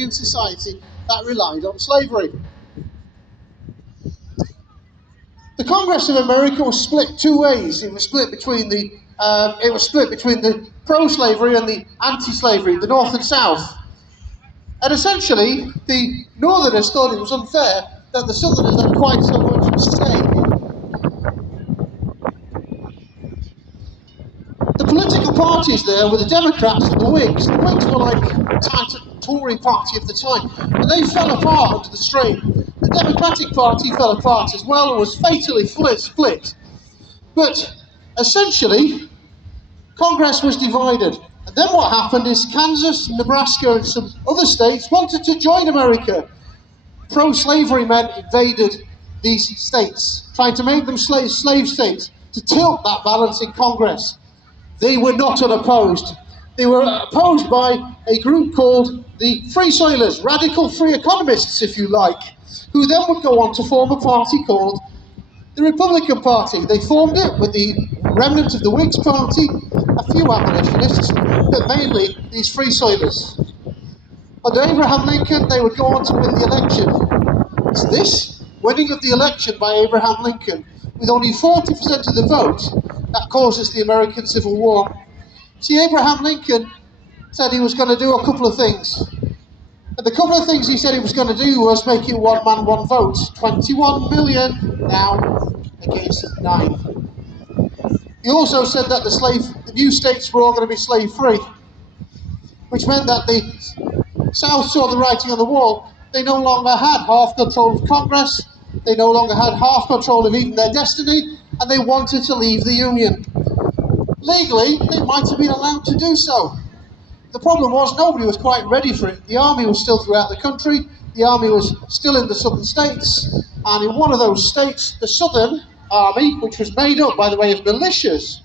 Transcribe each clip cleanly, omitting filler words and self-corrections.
agrarian society that relied on slavery. The Congress of America was split two ways. It was split between the pro-slavery and the anti-slavery, the North and South. And essentially, the Northerners thought it was unfair that the Southerners had quite so much say. The political parties there were the Democrats and the Whigs. The Whigs were like the Tory party of the time, and they fell apart under the strain. The Democratic Party fell apart as well and was fatally split. But essentially, Congress was divided. And then what happened is Kansas, Nebraska, and some other states wanted to join America. Pro-slavery men invaded these states, trying to make them slave states, to tilt that balance in Congress. They were not unopposed. They were opposed by a group called the Free Soilers, radical free economists, if you like, who then would go on to form a party called the Republican Party. They formed it with the remnant of the Whigs Party, a few abolitionists, but mainly these Free Soilers. Under Abraham Lincoln, they would go on to win the election. It's this winning of the election by Abraham Lincoln, with only 40% of the vote, that causes the American Civil War. See, Abraham Lincoln said he was going to do a couple of things. And the couple of things he said he was going to do was make it one man, one vote. 21 million now against 9. He also said that the new states were all going to be slave-free, which meant that the South saw the writing on the wall. They no longer had half control of Congress, they no longer had half control of even their destiny, and they wanted to leave the Union. Legally, they might have been allowed to do so. The problem was nobody was quite ready for it. The army was still throughout the country, the army was still in the southern states, and in one of those states, the southern army, which was made up, by the way, of militias.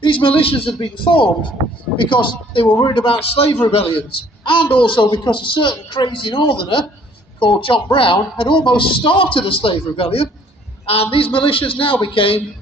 These militias had been formed because they were worried about slave rebellions, and also because a certain crazy northerner called John Brown had almost started a slave rebellion, and these militias now became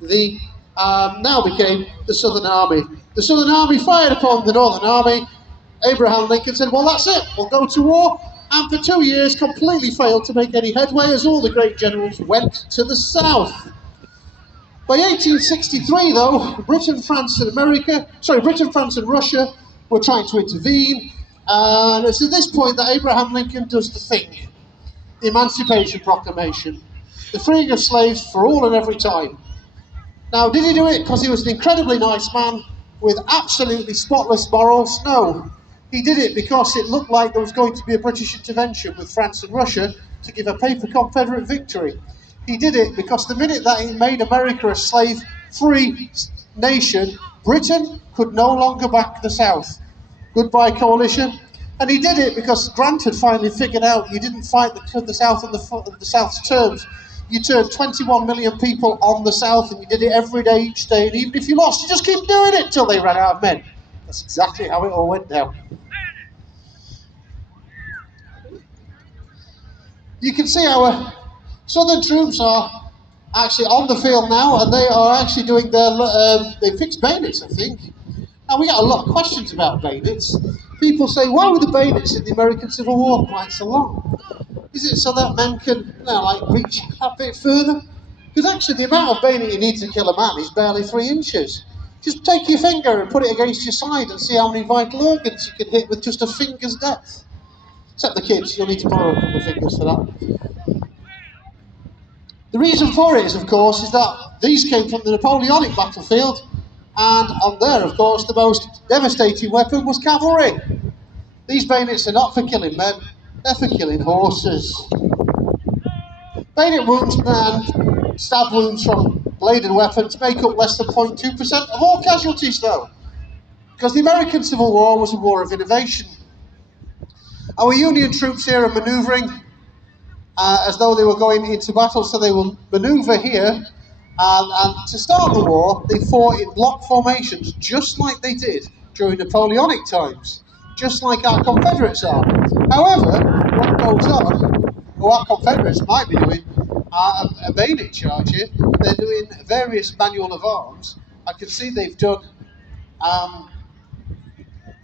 the Southern Army. The Southern Army fired upon the Northern Army. Abraham Lincoln said, well, that's it, we'll go to war, and for 2 years completely failed to make any headway as all the great generals went to the south. By 1863, though, Britain, France, and Russia were trying to intervene, and it's at this point that Abraham Lincoln does the thing, the Emancipation Proclamation, the freeing of slaves for all and every time. Now, did he do it because he was an incredibly nice man with absolutely spotless morals? No. He did it because it looked like there was going to be a British intervention with France and Russia to give a paper Confederate victory. He did it because the minute that he made America a slave-free nation, Britain could no longer back the South. Goodbye, coalition. And he did it because Grant had finally figured out you didn't fight the South on the South's terms. You turned 21 million people on the South, and you did it every day, each day, and even if you lost, you just keep doing it till they ran out of men. That's exactly how it all went down. You can see our Southern troops are actually on the field now, and they are actually doing they fixed bayonets, I think. Now, we got a lot of questions about bayonets. People say, why were the bayonets in the American Civil War quite so long? Is it so that men can, reach a bit further? Because actually the amount of bayonet you need to kill a man is barely 3 inches. Just take your finger and put it against your side and see how many vital organs you can hit with just a finger's depth. Except the kids, you'll need to borrow a couple of fingers for that. The reason for it is, of course, is that these came from the Napoleonic battlefield, and on there, of course, the most devastating weapon was cavalry. These bayonets are not for killing men, they're for killing horses. Bayonet wounds and stab wounds from bladed weapons make up less than 0.2% of all casualties, though, because the American Civil War was a war of innovation. Our Union troops here are manoeuvring as though they were going into battle, so they will manoeuvre here, and to start the war, they fought in block formations, just like they did during Napoleonic times, just like our Confederates are. However, what goes on, or our Confederates might be doing, a bayonet charge here. They're doing various manual of arms. I can see they've done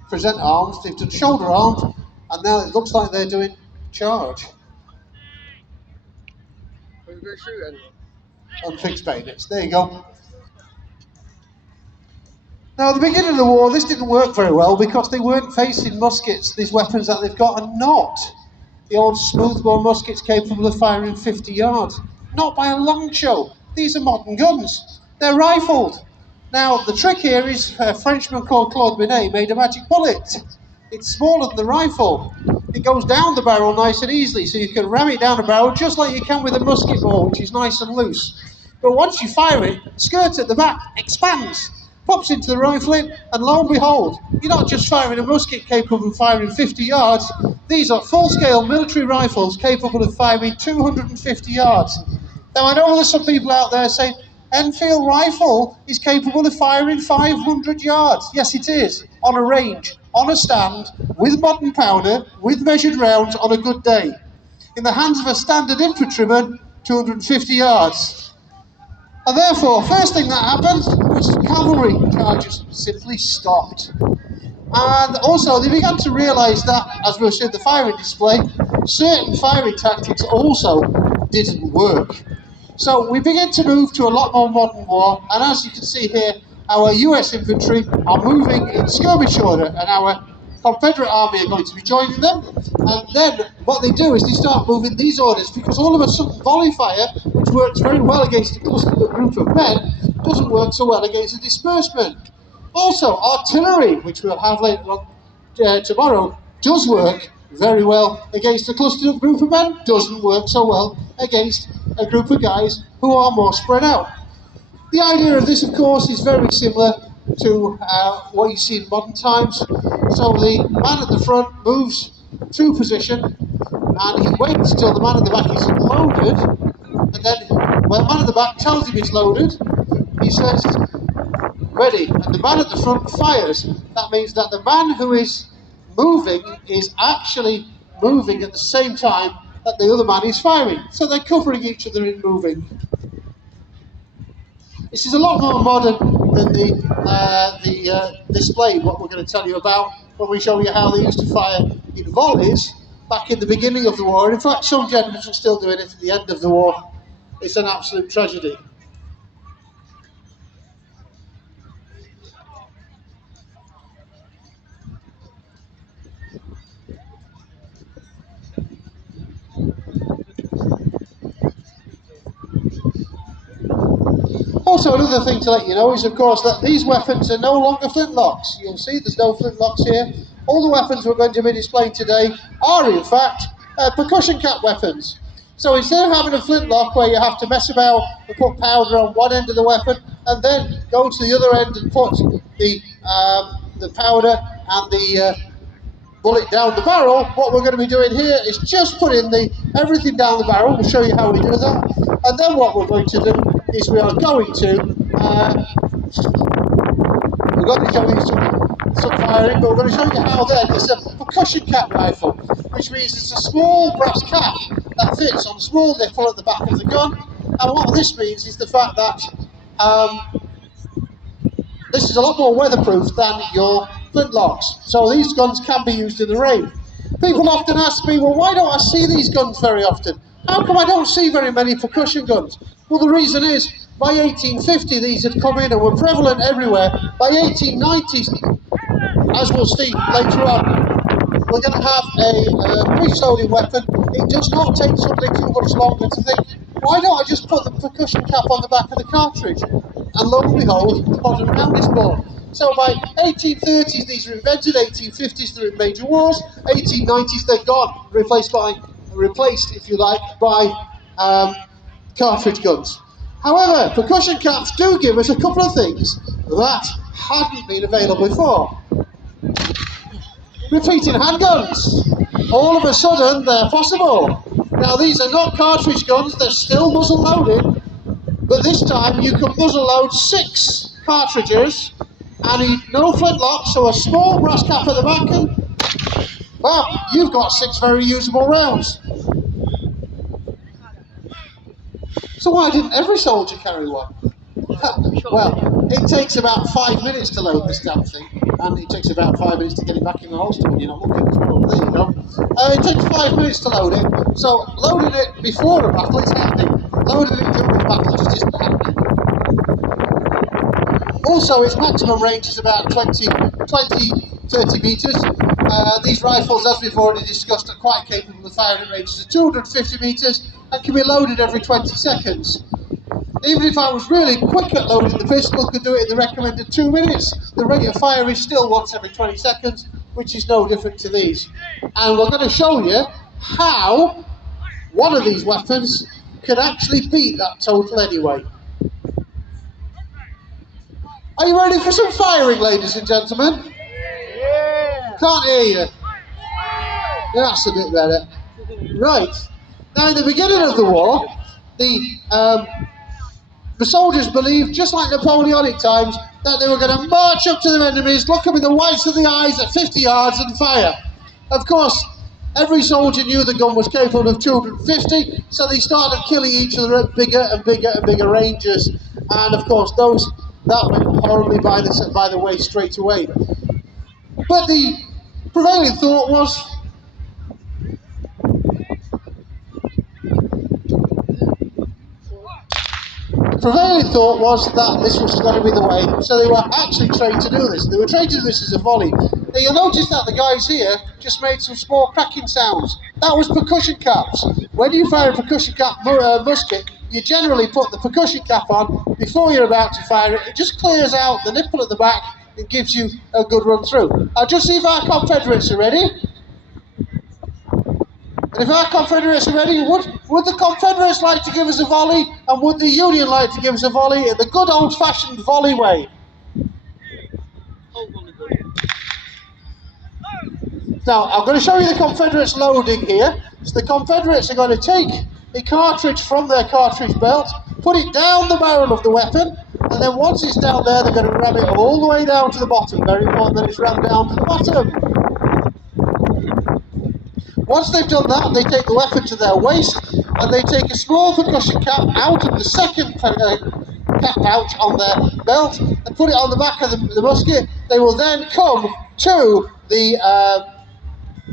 present arms, they've done shoulder arms, And now it looks like they're doing charge. Are you going to shoot anyone? Unfixed bayonets. There you go. Now, at the beginning of the war, this didn't work very well because they weren't facing muskets. These weapons that they've got are not the old smoothbore muskets capable of firing 50 yards. Not by a long shot. These are modern guns. They're rifled. Now, the trick here is a Frenchman called Claude Binet made a magic bullet. It's smaller than the rifle. It goes down the barrel nice and easily, so you can ram it down the barrel just like you can with a musket ball, which is nice and loose. But once you fire it, the skirt at the back expands, pops into the rifling, and lo and behold, you're not just firing a musket capable of firing 50 yards, these are full-scale military rifles capable of firing 250 yards. Now I know there's some people out there saying, Enfield rifle is capable of firing 500 yards. Yes, it is, on a range, on a stand, with modern powder, with measured rounds on a good day. In the hands of a standard infantryman, 250 yards. And therefore, first thing that happened was cavalry charges simply stopped. And also, they began to realise that, as we'll see in the firing display, certain firing tactics also didn't work. So we begin to move to a lot more modern war, and as you can see here, our US infantry are moving in skirmish order, and our Confederate army are going to be joining them. And then what they do is they start moving these orders, because all of a sudden volley fire, which works very well against a clustered group of men, doesn't work so well against a dispersed men. Also, artillery, which we'll have later on tomorrow, does work very well against a clustered up group of men, doesn't work so well against a group of guys who are more spread out. The idea of this, of course, is very similar to what you see in modern times. So the man at the front moves to position, and he waits until the man at the back is loaded, and then when the man at the back tells him he's loaded, he says, ready, and the man at the front fires. That means that the man who is moving is actually moving at the same time that the other man is firing. So they're covering each other in moving. This is a lot more modern than the display, what we're going to tell you about when we show you how they used to fire in volleys back in the beginning of the war. And in fact, some generals are still doing it at the end of the war. It's an absolute tragedy. Also, another thing to let you know is, of course, that these weapons are no longer flintlocks. You'll see there's no flintlocks here. All the weapons we're going to be displaying today are, in fact, percussion cap weapons. So instead of having a flintlock where you have to mess about and put powder on one end of the weapon and then go to the other end and put the powder and the bullet down the barrel, what we're going to be doing here is just putting everything down the barrel. We'll show you how we do that. And then what we're going to do is we are going to show you some firing, but we're going to show you how then it's a percussion cap rifle, which means it's a small brass cap that fits on a small nipple at the back of the gun. And what this means is the fact that this is a lot more weatherproof than your flintlocks. So these guns can be used in the rain. People often ask me, well, why don't I see these guns very often? How come I don't see very many percussion guns? Well, the reason is, by 1850 these had come in and were prevalent everywhere. By 1890, as we'll see later on, we're going to have a breech-loading weapon. It does not take somebody too much longer to think, why don't I just put the percussion cap on the back of the cartridge? And lo and behold, the modern round is born. So by 1830s these are invented, 1850s they're in major wars, 1890s they're gone, replaced, if you like, by cartridge guns. However, percussion caps do give us a couple of things that hadn't been available before. Repeating handguns. All of a sudden, they're possible. Now, these are not cartridge guns, they're still muzzle loaded, but this time you can muzzle load 6 cartridges and no flintlock, so a small brass cap at the back, and well, you've got 6 very usable rounds. So why didn't every soldier carry one? Well, it takes about 5 minutes to load this damn thing, and it takes about 5 minutes to get it back in the holster when you're not looking. So there you go. It takes 5 minutes to load it, so loading it before a battle is happening. Loading it during a battle just isn't happening. Also, its maximum range is about 30 metres. These rifles, as we've already discussed, are quite capable of firing at ranges of 250 metres and can be loaded every 20 seconds. Even if I was really quick at loading the pistol, could do it in the recommended 2 minutes. The rate of fire is still once every 20 seconds, which is no different to these. And we're going to show you how one of these weapons can actually beat that total anyway. Are you ready for some firing, ladies and gentlemen? Yeah. Can't hear you. That's a bit better. Right. Now, in the beginning of the war, the soldiers believed, just like Napoleonic times, that they were going to march up to their enemies, look them in the whites of the eyes at 50 yards and fire. Of course, every soldier knew the gun was capable of 250, so they started killing each other at bigger and bigger and bigger ranges. And of course, that went horribly by the way straight away. But the prevailing thought was, that this was going to be the way, so they were actually trained to do this. They were trained to do this as a volley. Now you'll notice that the guys here just made some small cracking sounds. That was percussion caps. When you fire a percussion cap musket, you generally put the percussion cap on before you're about to fire it. It just clears out the nipple at the back and gives you a good run through. I'll just see if our Confederates are ready. And if our Confederates are ready, would the Confederates like to give us a volley, and would the Union like to give us a volley in the good old-fashioned volley way? Now, I'm going to show you the Confederates loading here. So the Confederates are going to take a cartridge from their cartridge belt, put it down the barrel of the weapon, and then once it's down there, they're going to ram it all the way down to the bottom. Very important that it's rammed down to the bottom. Once they've done that, they take the weapon to their waist, and they take a small percussion cap out of the second cap pouch on their belt, and put it on the back of the musket. They will then come to the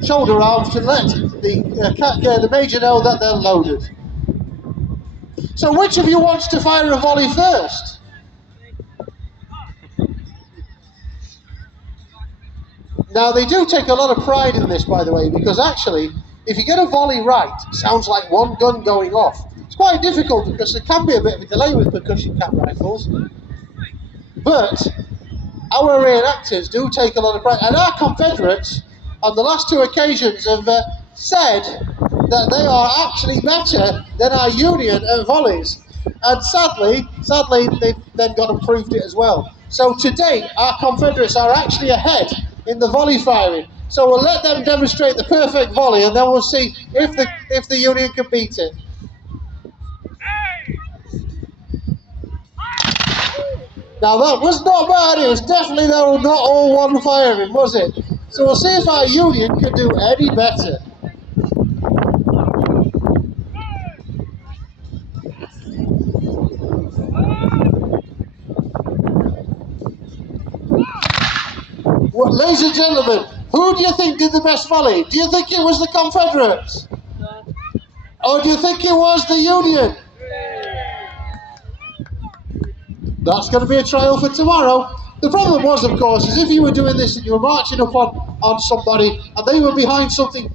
shoulder arms to let the major know that they're loaded. So which of you wants to fire a volley first? Now, they do take a lot of pride in this, by the way, because actually, if you get a volley right, it sounds like one gun going off. It's quite difficult because there can be a bit of a delay with percussion cap rifles. But our reenactors do take a lot of pride. And our Confederates, on the last two occasions, have said that they are actually better than our Union at volleys. And sadly, they've then gone and proved it as well. So to date, our Confederates are actually ahead in the volley firing. So we'll let them demonstrate the perfect volley, and then we'll see if the Union can beat it. Now that was not bad, it was definitely not all one firing, was it? So we'll see if our Union can do any better. Well, ladies and gentlemen, who do you think did the best volley? Do you think it was the Confederates? No. Or do you think it was the Union? That's going to be a trial for tomorrow. The problem was, of course, is if you were doing this and you were marching up on somebody and they were behind something,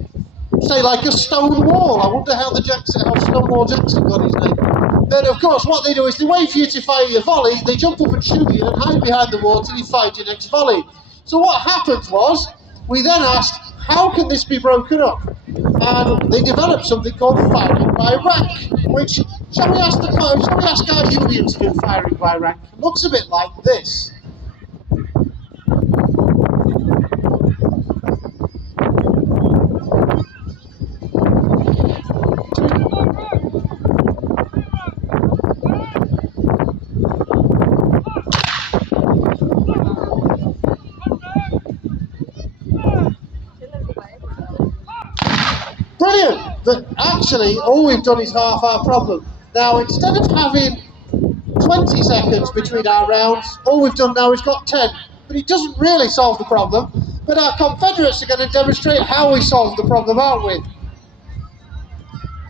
say like a stone wall. I wonder how Stonewall Jackson got his name. Then, of course, what they do is they wait for you to fire your volley, they jump up and shoot you and hide behind the wall till you fired your next volley. So what happened was, we then asked, how can this be broken up? And they developed something called firing by rank, which, shall we ask our Union to do firing by rank? It looks a bit like this. Brilliant! But actually, all we've done is half our problem. Now, instead of having 20 seconds between our rounds. All we've done now is got 10. But it doesn't really solve the problem. But our Confederates are going to demonstrate how we solve the problem, aren't we?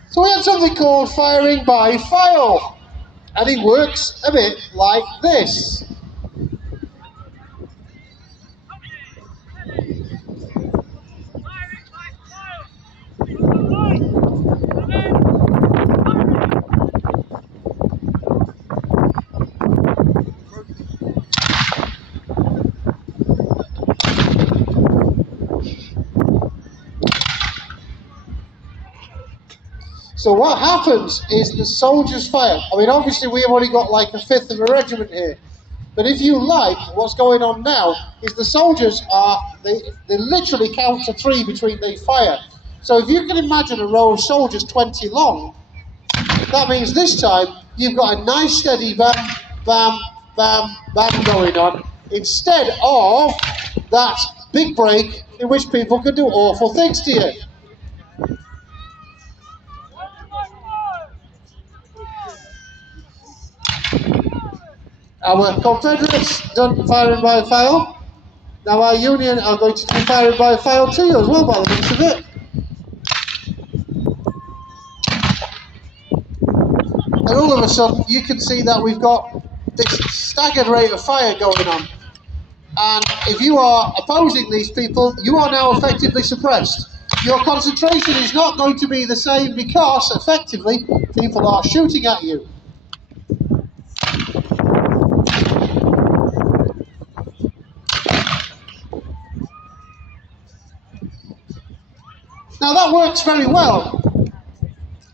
So we have something called firing by file. And it works a bit like this. So what happens is the soldiers fire. I mean, obviously we've only got like a fifth of a regiment here. But if you like, what's going on now is the soldiers they literally count to 3 between they fire. So if you can imagine a row of soldiers 20 long, that means this time you've got a nice steady bam, bam, bam, bam going on, instead of that big break in which people can do awful things to you. Our Confederates done firing by file. Now our Union are going to do firing by file too as well, by the looks of it. And all of a sudden you can see that we've got this staggered rate of fire going on. And if you are opposing these people, you are now effectively suppressed. Your concentration is not going to be the same because effectively people are shooting at you. Now that works very well,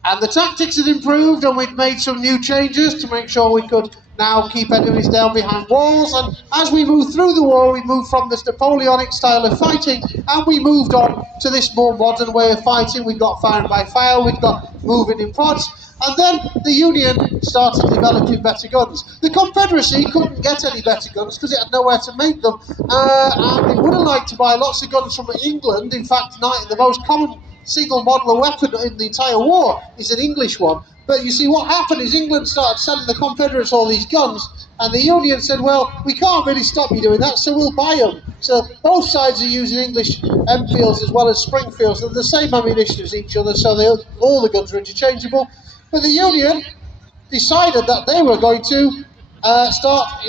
and the tactics had improved, and we'd made some new changes to make sure we could now keep enemies down behind walls. And as we moved through the war, we moved from this Napoleonic style of fighting, and we moved on to this more modern way of fighting. We've got firing by fire, we've got moving in pods, and then the Union started developing better guns. The Confederacy couldn't get any better guns because it had nowhere to make them, and they would have liked to buy lots of guns from England. In fact, the most common single modular weapon in the entire war is an English one. But you see, what happened is England started selling the Confederates all these guns, and the Union said, well, we can't really stop you doing that, so we'll buy them. So both sides are using English Enfields as well as Springfields. They're the same ammunition as each other, so all the guns are interchangeable. But the Union decided that they were going to start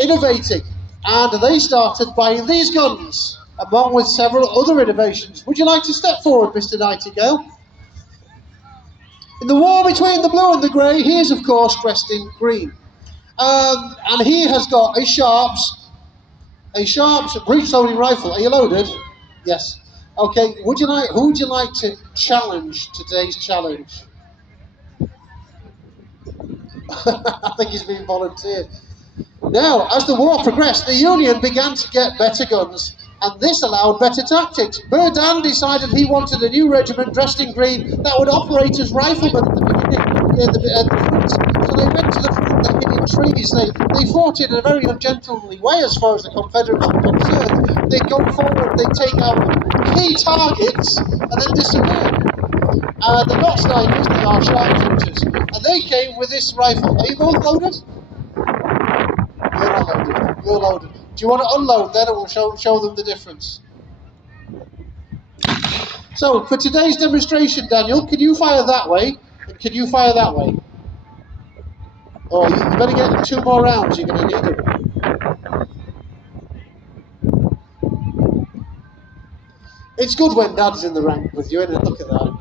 innovating, and they started buying these guns, along with several other innovations. Would you like to step forward, Mr. Nightingale? In the war between the blue and the grey, he is of course dressed in green. And he has got a Sharps breech-loading rifle. Are you loaded? Yes. Okay, who would you like to challenge today's challenge? I think he's been volunteered. Now, as the war progressed, the Union began to get better guns, and this allowed better tactics. Berdan decided he wanted a new regiment dressed in green that would operate as riflemen at the beginning, at the front. So they went to the front, they hid in trees, they fought in a very ungentlemanly way as far as the Confederates were concerned. They'd go forward, they'd take out key targets, and then disappear. The Notch-Snipers, they are sharpshooters, and they came with this rifle. Are you both loaded? You're not loaded. You're loaded. Do you want to unload then, and we'll show them the difference? So, for today's demonstration, Daniel, can you fire that way, and can you fire that way? Oh, you better get 2 more rounds, you're going to need them. It's good when Dad's in the rank with you, isn't it? Look at that.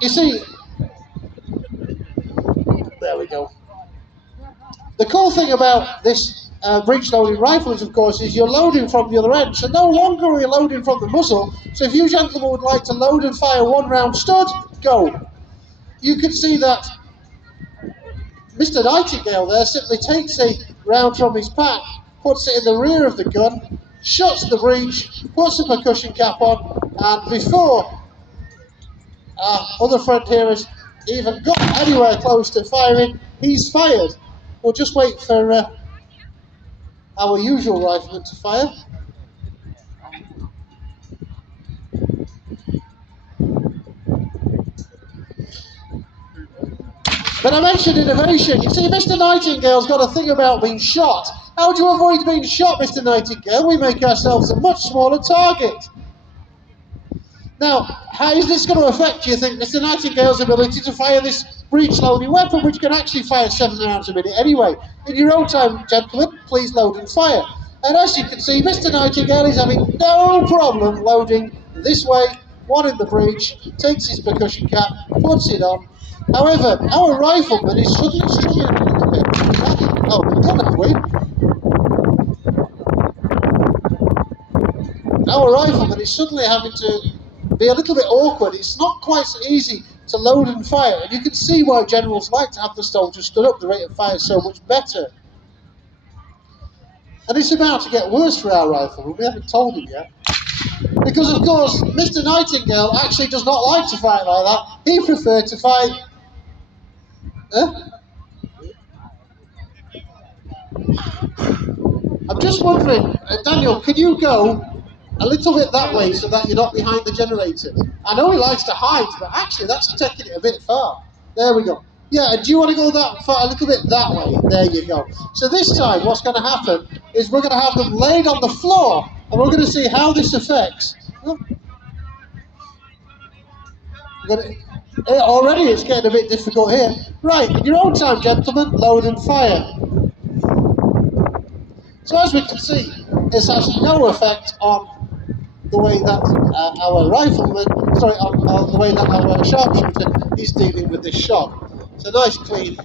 You see, there we go. The cool thing about this breech-loading rifle is, of course, is you're loading from the other end. So no longer are you loading from the muzzle. So if you gentlemen would like to load and fire 1 round stud, go. You can see that Mr. Nightingale there simply takes a round from his pack, puts it in the rear of the gun, shuts the breech, puts a percussion cap on, and before our other friend here has even got anywhere close to firing, he's fired. We'll just wait for our usual rifleman to fire. But I mentioned innovation. You see, Mr. Nightingale's got a thing about being shot. How do you avoid being shot, Mr. Nightingale? We make ourselves a much smaller target. Now, how is this going to affect, do you think, Mr. Nightingale's ability to fire this breech-loading weapon, which can actually fire 7 rounds a minute anyway? In your own time, gentlemen, please load and fire. And as you can see, Mr. Nightingale is having no problem loading this way, one in the breech, takes his percussion cap, puts it on. However, our rifleman is suddenly struggling a little bit. Oh, we've done it, have we? Our rifleman is suddenly having to be a little bit awkward. It's not quite so easy to load and fire, and you can see why generals like to have the soldiers stood up. The rate of fire is so much better. And it's about to get worse for our rifleman. We haven't told him yet. Because, of course, Mr. Nightingale actually does not like to fight like that. He preferred to fight... I'm just wondering, Daniel, can you go a little bit that way so that you're not behind the generator? I know he likes to hide, but actually that's taking it a bit far. There we go. Yeah, do you want to go that far, a little bit that way? There you go. So this time what's going to happen is we're going to have them laid on the floor, and we're going to see how this affects. Already it's getting a bit difficult here. Right, in your own time, gentlemen, load and fire. So as we can see, this has no effect on the way that our rifleman, on the way that our sharpshooter is dealing with this shot. So nice, clean.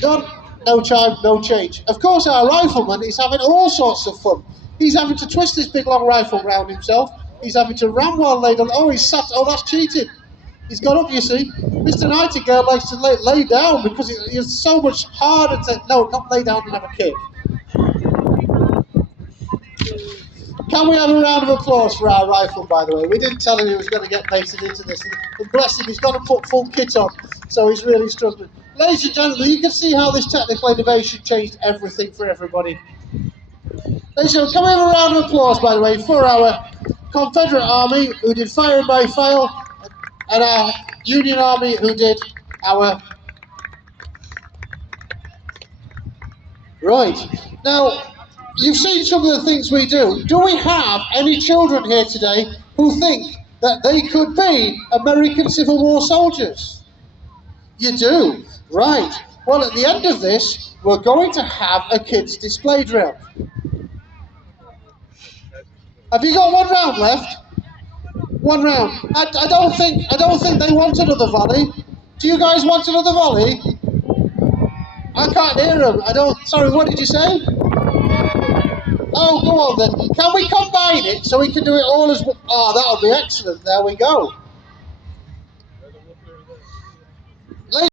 Done, no time, no change. Of course, our rifleman is having all sorts of fun. He's having to twist this big long rifle round himself. He's having to ram one laid on. Oh, he's sat. Oh, that's cheating. He's got up, you see. Mr. Nightingale likes to lay down because it's so much harder to. No, not lay down and have a kick. Can we have a round of applause for our rifle, by the way? We didn't tell him he was going to get baited into this. And bless him, he's got to put full kit on, so he's really struggling. Ladies and gentlemen, you can see how this technical innovation changed everything for everybody. Ladies and gentlemen, can we have a round of applause, by the way, for our Confederate Army, who did fire by fire, and our Union Army, who did our... Right. Now, you've seen some of the things we do. Do we have any children here today who think that they could be American Civil War soldiers? You do? Right. Well, at the end of this, we're going to have a kids' display drill. Have you got one round left? One round. I don't think they want another volley. Do you guys want another volley? I can't hear them. Sorry, what did you say? Oh, go on then. Can we combine it so we can do it all as well? Oh, that'll be excellent. There we go.